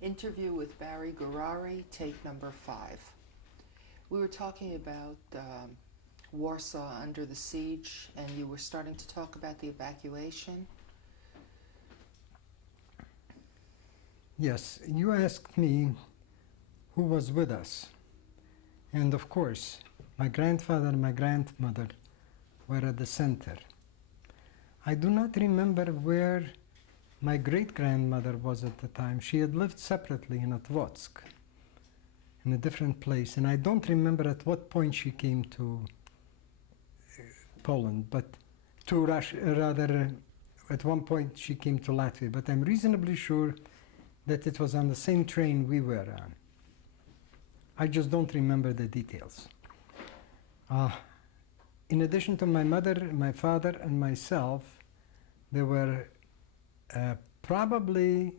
Interview with Barry Gourary, tape number 5. We were talking about Warsaw under the siege, and you were starting to talk about the evacuation. Yes, you asked me who was with us. And of course, my grandfather and my grandmother were at the center. I do not remember where my great-grandmother was at the time. She had lived separately in Otwotsk, in a different place, and I don't remember at what point she came to Poland, but to Russia, rather, at one point she came to Latvia, but I'm reasonably sure that it was on the same train we were on. I just don't remember the details. In addition to my mother, my father, and myself, there were probably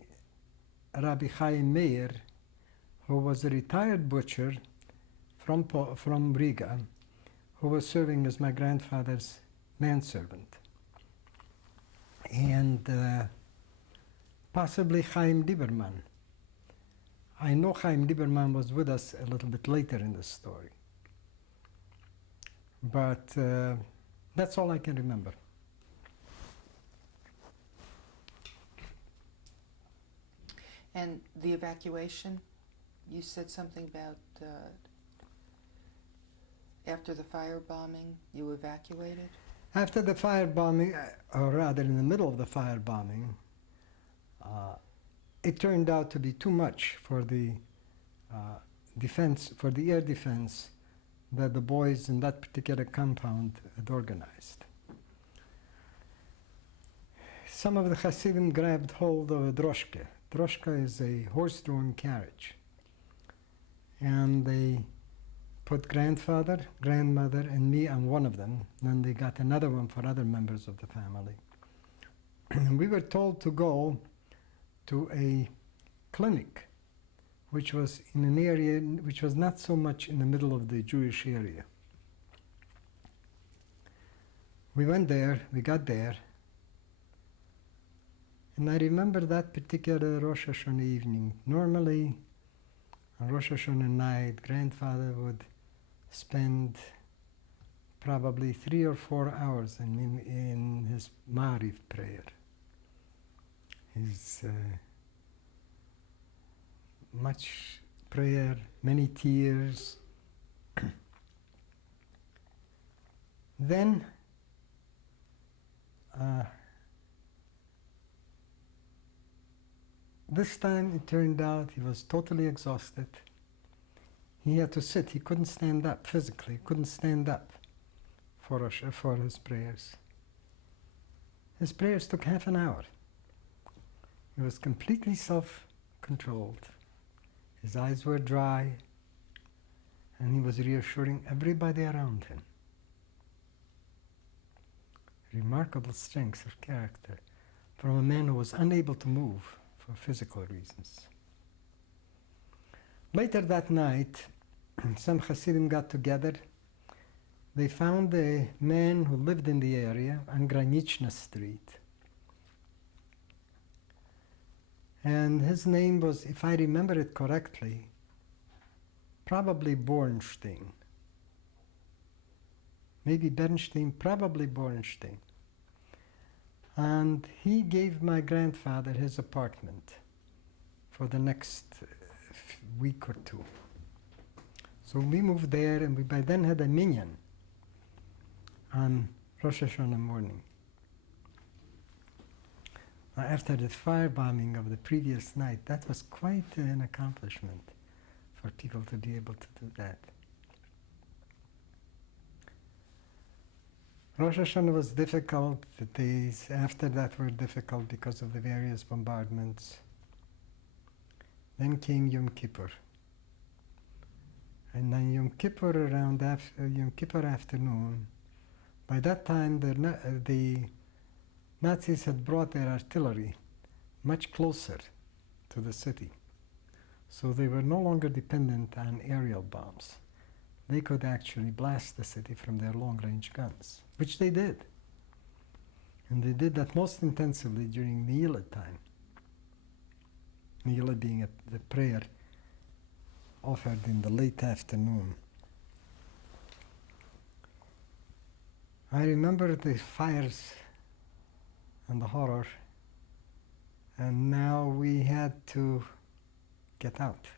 Rabbi Chaim Meir, who was a retired butcher from Riga, who was serving as my grandfather's manservant. And possibly Chaim Lieberman. I know Chaim Lieberman was with us a little bit later in the story. But that's all I can remember. And the evacuation, you said something about after the firebombing, you evacuated? After the firebombing, or rather in the middle of the firebombing, it turned out to be too much for the defense, for the air defense that the boys in that particular compound had organized. Some of the Hasidim grabbed hold of a droshka. Droshka is a horse-drawn carriage. And they put grandfather, grandmother, and me on one of them. Then they got another one for other members of the family. And we were told to go to a clinic, which was in an area which was not so much in the middle of the Jewish area. We went there, we got there, and I remember that particular Rosh Hashanah evening. Normally, on Rosh Hashanah night, grandfather would spend probably 3 or 4 hours in his Ma'ariv prayer. His much prayer, many tears. Then this time it turned out he was totally exhausted. He had to sit. He couldn't stand up physically. He couldn't stand up for his prayers. His prayers took half an hour. He was completely self-controlled. His eyes were dry, and he was reassuring everybody around him. Remarkable strength of character from a man who was unable to move for physical reasons. Later that night, some Hasidim got together. They found a man who lived in the area on Granichna Street. And his name was, if I remember it correctly, probably Bornstein. Maybe Bernstein, probably Bornstein. And he gave my grandfather his apartment for the next week or two. So we moved there, and we by then had a minyan on Rosh Hashanah morning. After the firebombing of the previous night, that was quite an accomplishment for people to be able to do that. Rosh Hashanah was difficult. The days after that were difficult because of the various bombardments. Then came Yom Kippur. And on Yom Kippur, around Yom Kippur afternoon, by that time the Nazis had brought their artillery much closer to the city. So they were no longer dependent on aerial bombs. They could actually blast the city from their long-range guns, which they did. And they did that most intensively during Ne'ilah time. Nila being the prayer offered in the late afternoon. I remember the fires and the horror, and now we had to get out.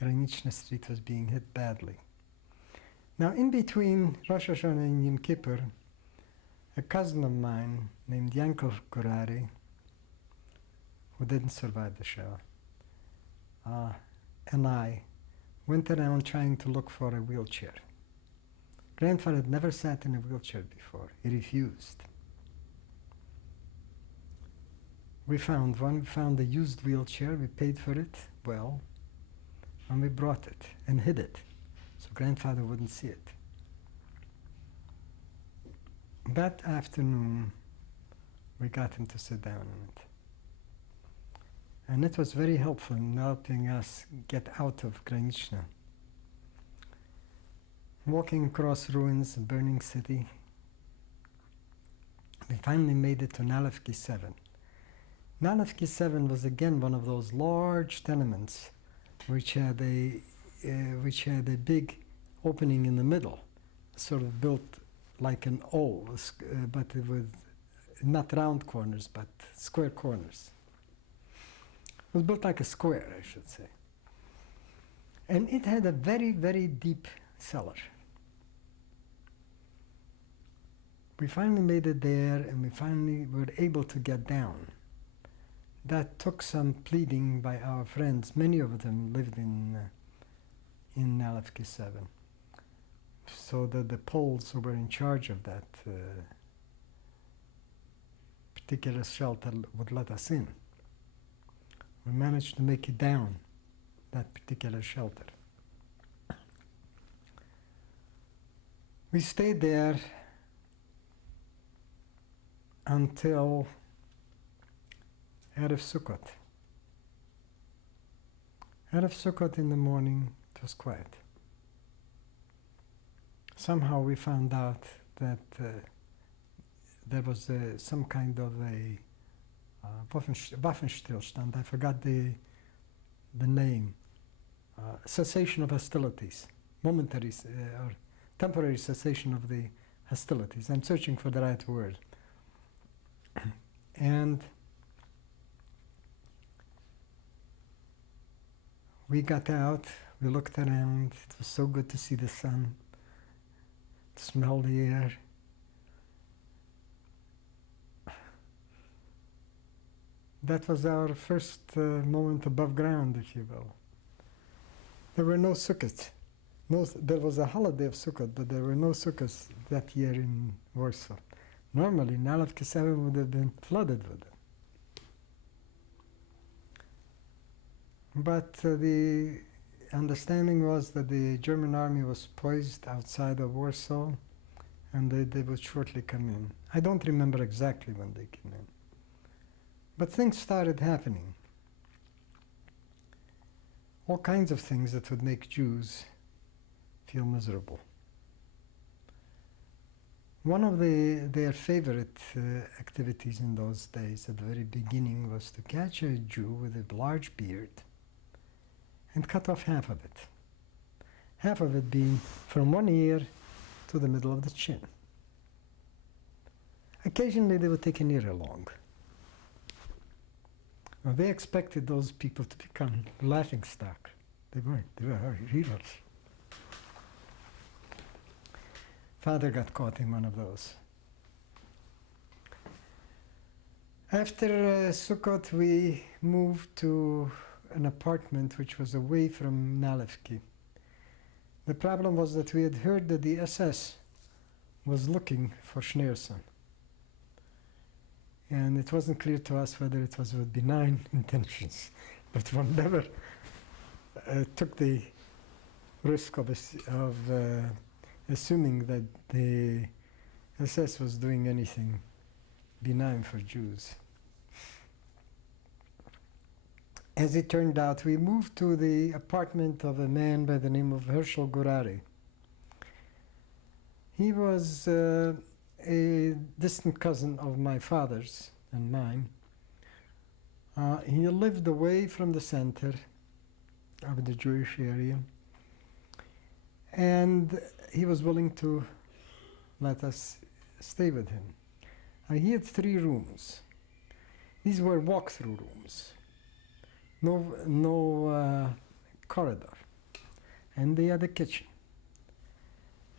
Granichna Street was being hit badly. Now, in between Rosh Hashanah and Yom Kippur, a cousin of mine named Barry Gourary, who didn't survive the Shoah, and I went around trying to look for a wheelchair. Grandfather had never sat in a wheelchair before. He refused. We found one. We found a used wheelchair. We paid for it well, and we brought it and hid it so Grandfather wouldn't see it. That afternoon, we got him to sit down in it. And it was very helpful in helping us get out of Granichna. Walking across ruins, a burning city, we finally made it to Nalevki 7. Nalevki 7 was again one of those large tenements which had a big opening in the middle, sort of built like an O, but with not round corners, but square corners. It was built like a square, I should say. And it had a very, very deep cellar. We finally made it there, and we finally were able to get down. That took some pleading by our friends. Many of them lived in Nalevki 7. So that the Poles who were in charge of that particular shelter would let us in. We managed to make it down, that particular shelter. We stayed there until Erev Sukkot. Erev Sukkot in the morning, it was quiet. Somehow we found out that there was some kind of a Waffenstillstand, I forgot the name, cessation of hostilities, momentary or temporary cessation of the hostilities. I'm searching for the right word. And we got out, we looked around, it was so good to see the sun, to smell the air. That was our first moment above ground, if you will. There were no sukkahs. There was a holiday of Sukkot, but there were no sukkahs that year in Warsaw. Normally, Nalevki 7 would have been flooded with them. But the understanding was that the German army was poised outside of Warsaw, and they would shortly come in. I don't remember exactly when they came in. But things started happening. All kinds of things that would make Jews feel miserable. One of their favorite activities in those days at the very beginning was to catch a Jew with a large beard and cut off half of it. Half of it being from one ear to the middle of the chin. Occasionally they would take an ear along. Well, they expected those people to become laughingstock. They weren't. They were heroes. Father got caught in one of those. After Sukkot, we moved to an apartment which was away from Nalevki. The problem was that we had heard that the SS was looking for Schneerson. And it wasn't clear to us whether it was with benign intentions, but one never took the risk of assuming that the SS was doing anything benign for Jews. As it turned out, we moved to the apartment of a man by the name of Barry Gourary. He was a distant cousin of my father's and mine, He lived away from the center of the Jewish area, and he was willing to let us stay with him. He had 3 rooms. These were walk-through rooms, no corridor, and they had a kitchen.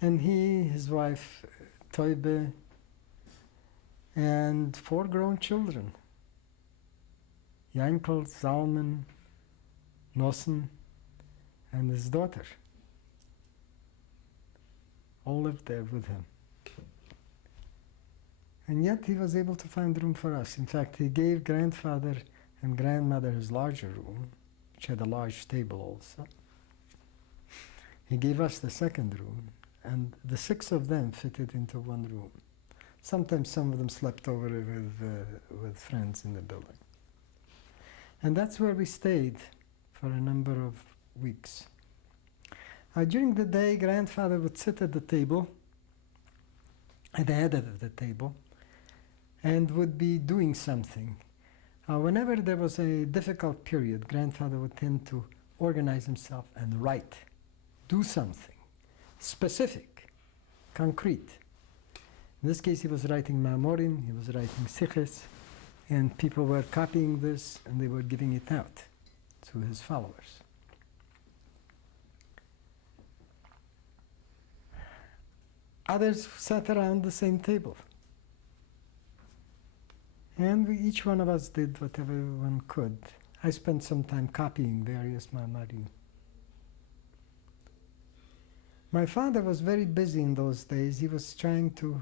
And he, his wife, Toibe, and 4 grown children, Yankel, Zalman, Nossen, and his daughter, all lived there with him. And yet he was able to find room for us. In fact, he gave grandfather and grandmother his larger room, which had a large table also. He gave us the second room, and the 6 of them fitted into 1 room. Sometimes some of them slept over with friends in the building. And that's where we stayed for a number of weeks. During the day, grandfather would sit at the table, at the head of the table, and would be doing something. Whenever there was a difficult period, grandfather would tend to organize himself and write, do something specific, concrete. In this case, he was writing Mamorim, he was writing Siches, and people were copying this and they were giving it out to his followers. Others sat around the same table. And each one of us did whatever one could. I spent some time copying various Ma'amarim. My father was very busy in those days. He was trying to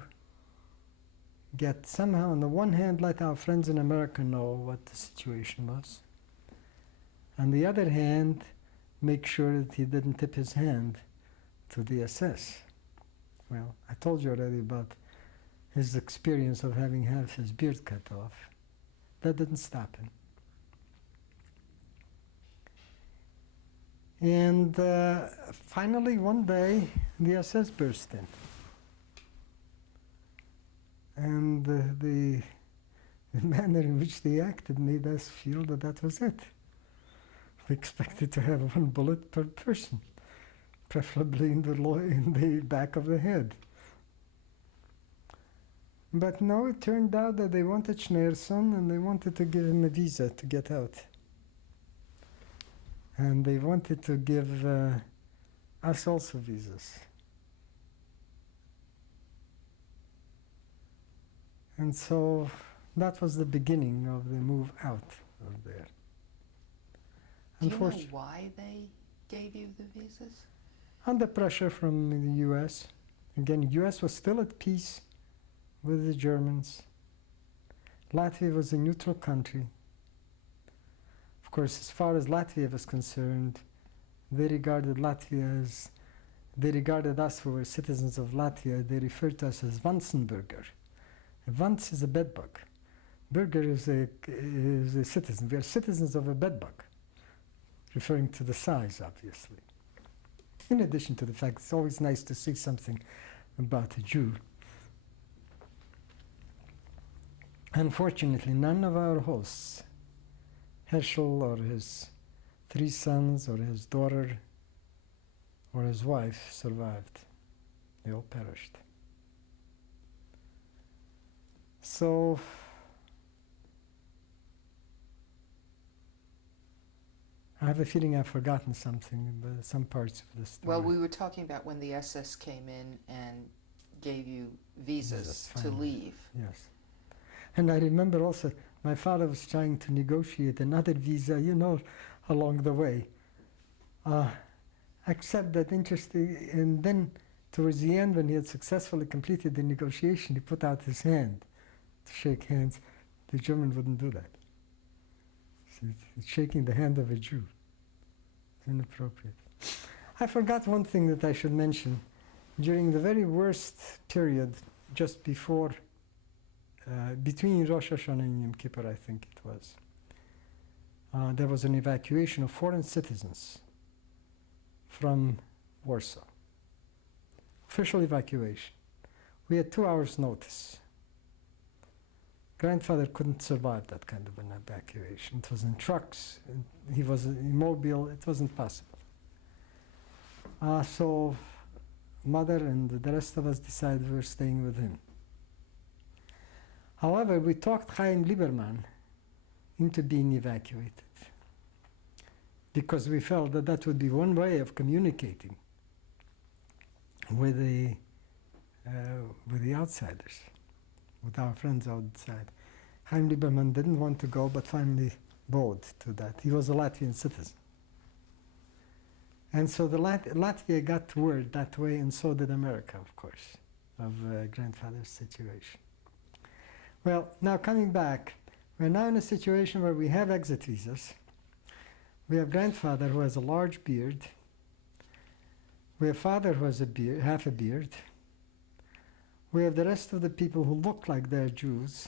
get somehow, on the one hand, let our friends in America know what the situation was. On the other hand, make sure that he didn't tip his hand to the SS. Well, I told you already about his experience of having half his beard cut off. That didn't stop him. And finally, one day, the SS burst in. And the manner in which they acted made us feel that that was it. We expected to have 1 bullet per person, preferably in the back of the head. But no, it turned out that they wanted Schneerson and they wanted to give him a visa to get out. And they wanted to give us also visas. And so that was the beginning of the move out of there. Do you know why they gave you the visas? Under pressure from the US. Again, the US was still at peace with the Germans. Latvia was a neutral country. Of course, as far as Latvia was concerned, they regarded us who were citizens of Latvia, they referred to us as Wanzenbürger. A Wanz is a bedbug. Burger is a citizen. We are citizens of a bedbug, referring to the size, obviously. In addition to the fact it's always nice to see something about a Jew. Unfortunately, none of our hosts, Herschel or his 3 sons or his daughter or his wife, survived. They all perished. So I have a feeling I've forgotten something, some parts of the story. Well, we were talking about when the SS came in and gave you visas to leave. Yes. And I remember also my father was trying to negotiate another visa, along the way. Except that interesting, and then towards the end, when he had successfully completed the negotiation, he put out his hand to shake hands. The German wouldn't do that. Shaking the hand of a Jew. It's inappropriate. I forgot one thing that I should mention. During the very worst period, just before, between Rosh Hashanah and Yom Kippur, I think it was, there was an evacuation of foreign citizens from Warsaw. Official evacuation. We had 2 hours' notice. grandfather couldn't survive that kind of an evacuation. It was in trucks, and he was immobile, it wasn't possible. So mother and the rest of us decided we were staying with him. However, we talked Chaim Lieberman into being evacuated because we felt that that would be one way of communicating with the outsiders, with our friends outside. Chaim Lieberman didn't want to go, but finally bowed to that. He was a Latvian citizen. And so Latvia got word that way, and so did America, of course, of grandfather's situation. Well, now coming back, we're now in a situation where we have exit visas. We have grandfather who has a large beard. We have father who has a beard, half a beard. We have the rest of the people who look like they're Jews.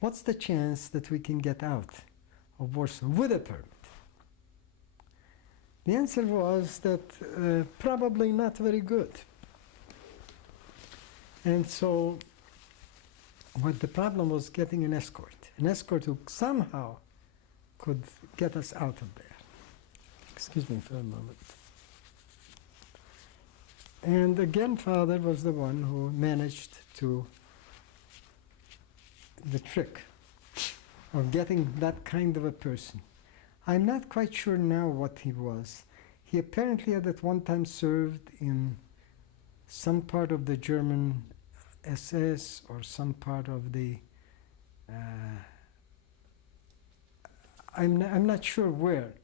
What's the chance that we can get out of Warsaw with a permit? The answer was that probably not very good. And so what the problem was getting an escort who somehow could get us out of there. Excuse me for a moment. And again, father was the one who managed to the trick of getting that kind of a person. I'm not quite sure now what he was. He apparently had at one time served in some part of the German SS or some part of the I'm not sure where,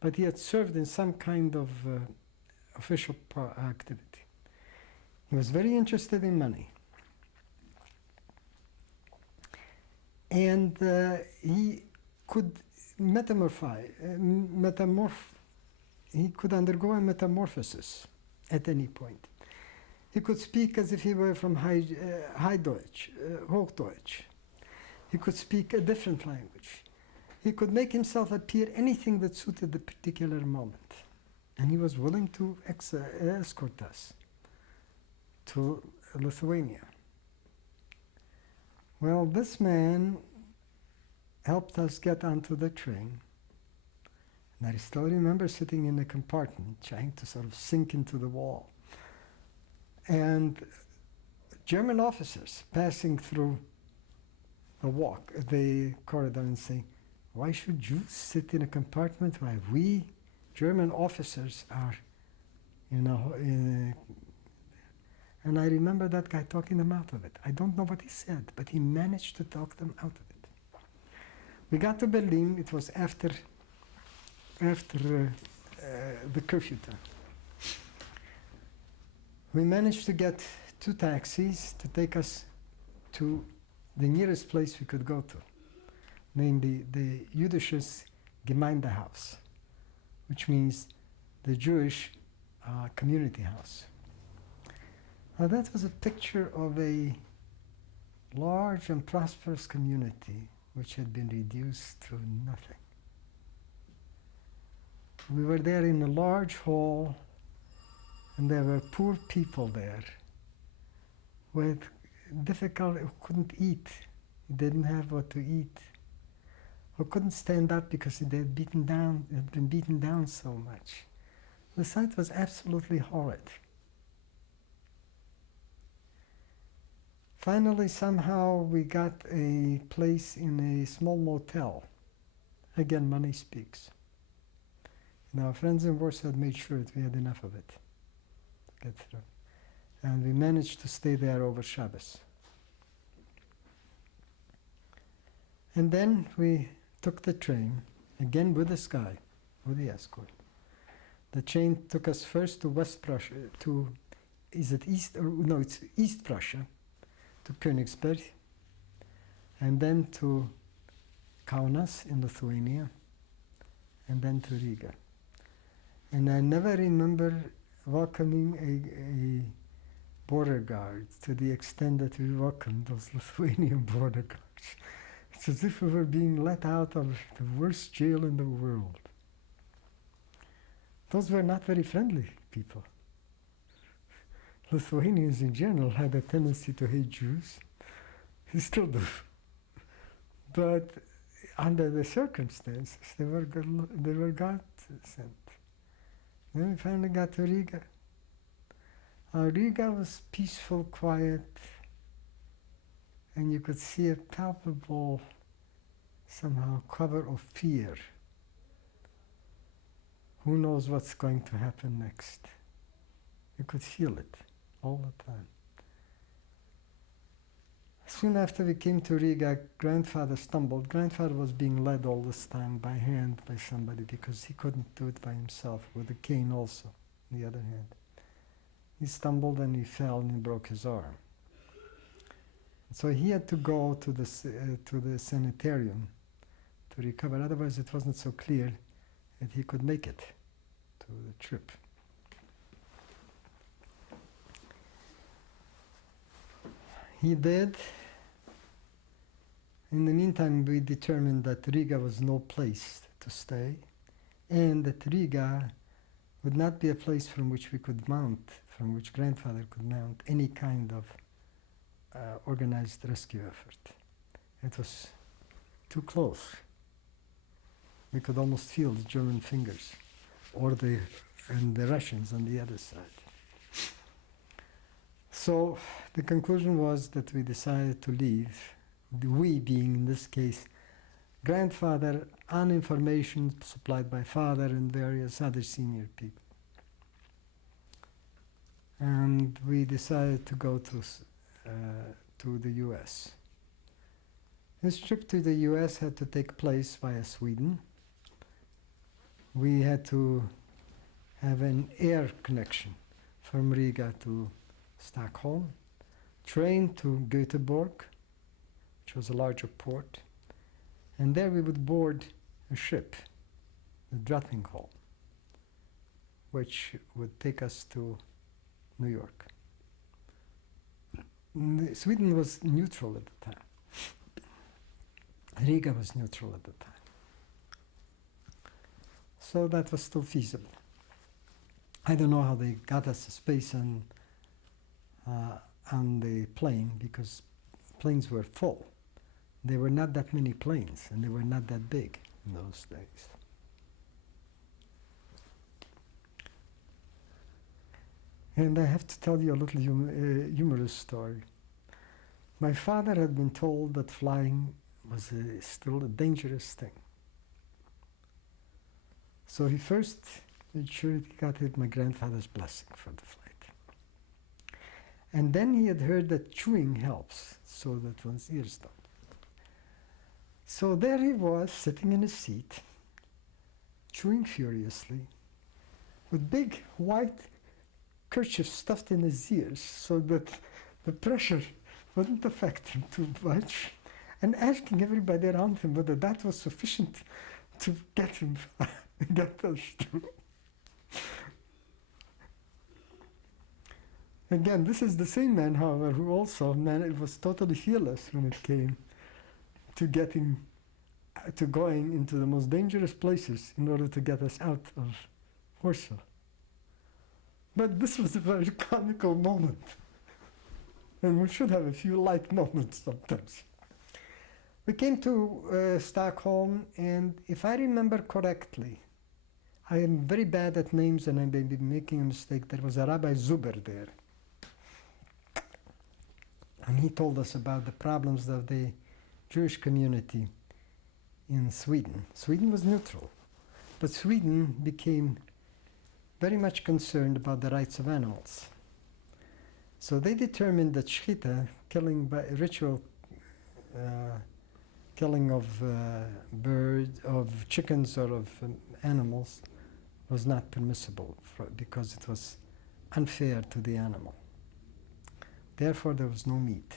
but he had served in some kind of official activity. He was very interested in money. And he could he could undergo a metamorphosis at any point. He could speak as if he were from High Deutsch, Hochdeutsch. He could speak a different language. He could make himself appear anything that suited the particular moment. And he was willing to escort us to Lithuania. Well, this man helped us get onto the train. And I still remember sitting in a compartment trying to sort of sink into the wall. And German officers passing through the corridor and saying, why should Jews sit in a compartment while we, German officers, are, and I remember that guy talking them out of it. I don't know what he said, but he managed to talk them out of it. We got to Berlin. It was after the curfew time. We managed to get 2 taxis to take us to the nearest place we could go to, namely the Jüdisches Gemeindehaus, which means the Jewish community house. Now that was a picture of a large and prosperous community which had been reduced to nothing. We were there in a large hall, and there were poor people there with difficulty, who couldn't eat, didn't have what to eat, who couldn't stand up because they had been beaten down so much. The sight was absolutely horrid. Finally, somehow we got a place in a small motel. Again, money speaks. And our friends in Warsaw had made sure that we had enough of it to get through. And we managed to stay there over Shabbos. And then we took the train, again with this guy, with the escort. The train took us first to West Prussia, it's East Prussia, to Königsberg, and then to Kaunas in Lithuania, and then to Riga. And I never remember welcoming a border guard to the extent that we welcomed those Lithuanian border guards. It's as if we were being let out of the worst jail in the world. Those were not very friendly people. Lithuanians in general had a tendency to hate Jews. They still do. But under the circumstances, they were God sent. Then we finally got to Riga. Riga was peaceful, quiet, and you could see a palpable, somehow, cover of fear. Who knows what's going to happen next? You could feel it all the time. Soon after we came to Riga, grandfather stumbled. Grandfather was being led all this time by hand by somebody because he couldn't do it by himself, with a cane also, on the other hand. He stumbled and he fell and he broke his arm. So he had to go to the sanitarium to recover, otherwise it wasn't so clear that he could make it to the trip. He did. In the meantime, we determined that Riga was no place to stay, and that Riga would not be a place from which we could mount, from which grandfather could mount any kind of organized rescue effort. It was too close. We could almost feel the German fingers, and the Russians on the other side. So the conclusion was that we decided to leave, we being in this case grandfather, on information supplied by father and various other senior people. And we decided to go to the US. This trip to the US had to take place via Sweden. We had to have an air connection from Riga to Stockholm, train to Göteborg, which was a larger port, and there we would board a ship, the Drottningholm, which would take us to New York. Sweden was neutral at the time. Riga was neutral at the time. So that was still feasible. I don't know how they got us a space on the plane, because planes were full. There were not that many planes, and they were not that big in those days. And I have to tell you a little humorous story. My father had been told that flying was still a dangerous thing. So he first made sure he got my grandfather's blessing for the flight. And then he had heard that chewing helps, so that one's ears don't. So there he was, sitting in his seat, chewing furiously, with big white kerchief stuffed in his ears so that the pressure wouldn't affect him too much, and asking everybody around him whether that was sufficient to get him get us through. Again, this is the same man, however, who also was totally fearless when it came to going into the most dangerous places in order to get us out of Warsaw. But this was a very comical moment, and we should have a few light moments sometimes. We came to Stockholm, and if I remember correctly, I am very bad at names and I may be making a mistake, there was a Rabbi Zuber there. And he told us about the problems of the Jewish community in Sweden. Sweden was neutral, but Sweden became very much concerned about the rights of animals. So they determined that shchita, killing by ritual killing of birds, of chickens or of animals, was not permissible because it was unfair to the animal. Therefore, there was no meat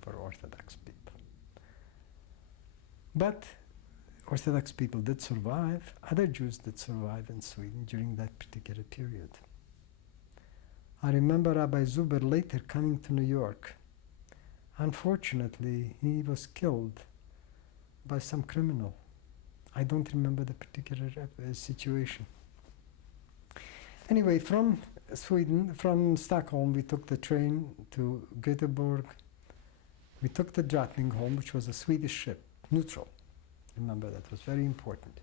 for Orthodox people. But Orthodox people did survive. Other Jews did survive in Sweden during that particular period. I remember Rabbi Zuber later coming to New York. Unfortunately, he was killed by some criminal. I don't remember the particular situation. Anyway, from Sweden, from Stockholm, we took the train to Göteborg, We took the Drottning home, which was a Swedish ship, neutral. Remember, that was very important.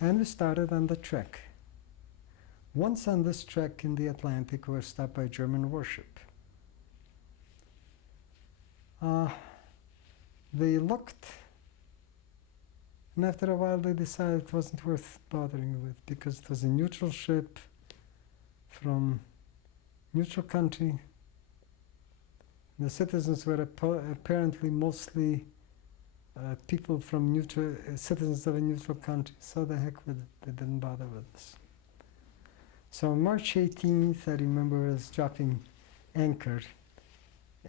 And we started on the trek. Once on this trek in the Atlantic, we were stopped by a German warship. They looked, and after a while they decided it wasn't worth bothering with because it was a neutral ship from neutral country. The citizens were apparently mostly people from neutral, citizens of a neutral country, so the heck with it, they didn't bother with us. So on March 18th, I remember us dropping anchor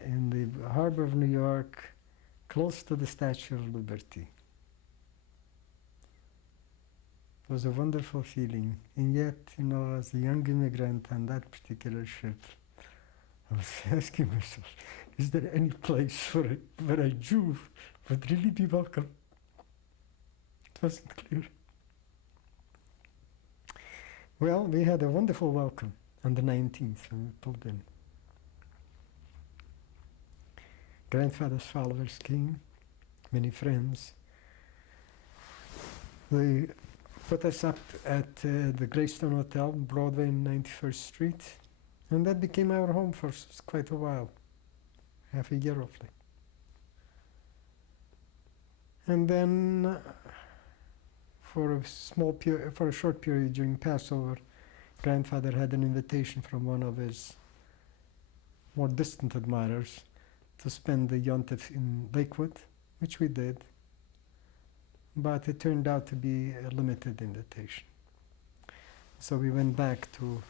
in the harbor of New York, close to the Statue of Liberty. It was a wonderful feeling, and yet, you know, as a young immigrant on that particular ship, I was asking myself, is there any place where a Jew would really be welcome? It wasn't clear. Well, we had a wonderful welcome on the 19th when we pulled in. Grandfather's followers came, many friends. They put us up at the Greystone Hotel, Broadway and 91st Street, and that became our home for quite a while, half a year roughly. And then for a short period during Passover, Grandfather had an invitation from one of his more distant admirers to spend the Yontif in Lakewood, which we did, but it turned out to be a limited invitation. So we went back to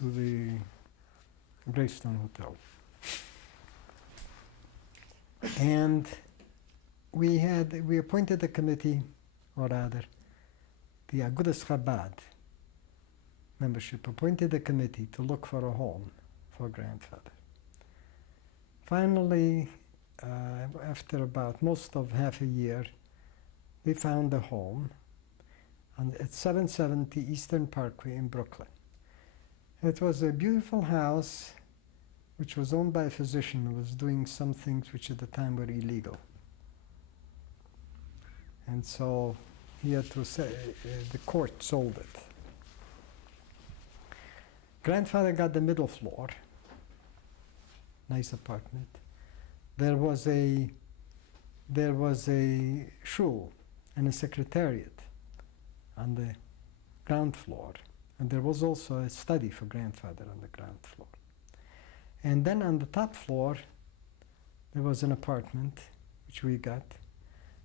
the Greystone Hotel. And we appointed a committee, or rather, the Agudas Chabad membership appointed a committee to look for a home for Grandfather. Finally, after about most of half a year, we found a home at 770 Eastern Parkway in Brooklyn. It was a beautiful house which was owned by a physician who was doing some things which at the time were illegal. And so he had to say, the court sold it. Grandfather got the middle floor, nice apartment. There was a shul and a secretariat on the ground floor, and there was also a study for Grandfather on the ground floor. And then on the top floor, there was an apartment which we got,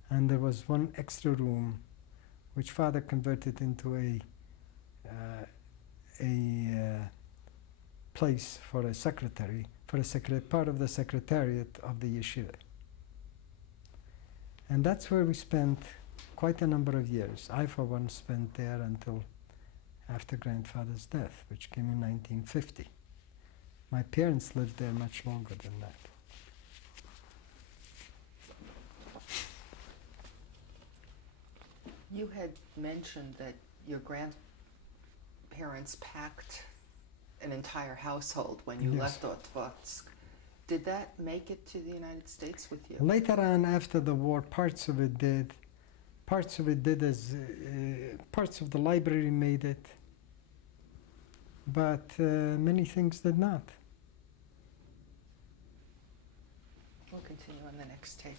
and there was one extra room which Father converted into a place for a secretary, part of the secretariat of the yeshiva. And that's where we spent quite a number of years. I, for one, spent there until after Grandfather's death, which came in 1950. My parents lived there much longer than that. You had mentioned that your grandparents packed an entire household when you left Otvotsk. Did that make it to the United States with you? Later on, after the war, parts of it did. Parts of the library made it, but many things did not. We'll continue on the next tape.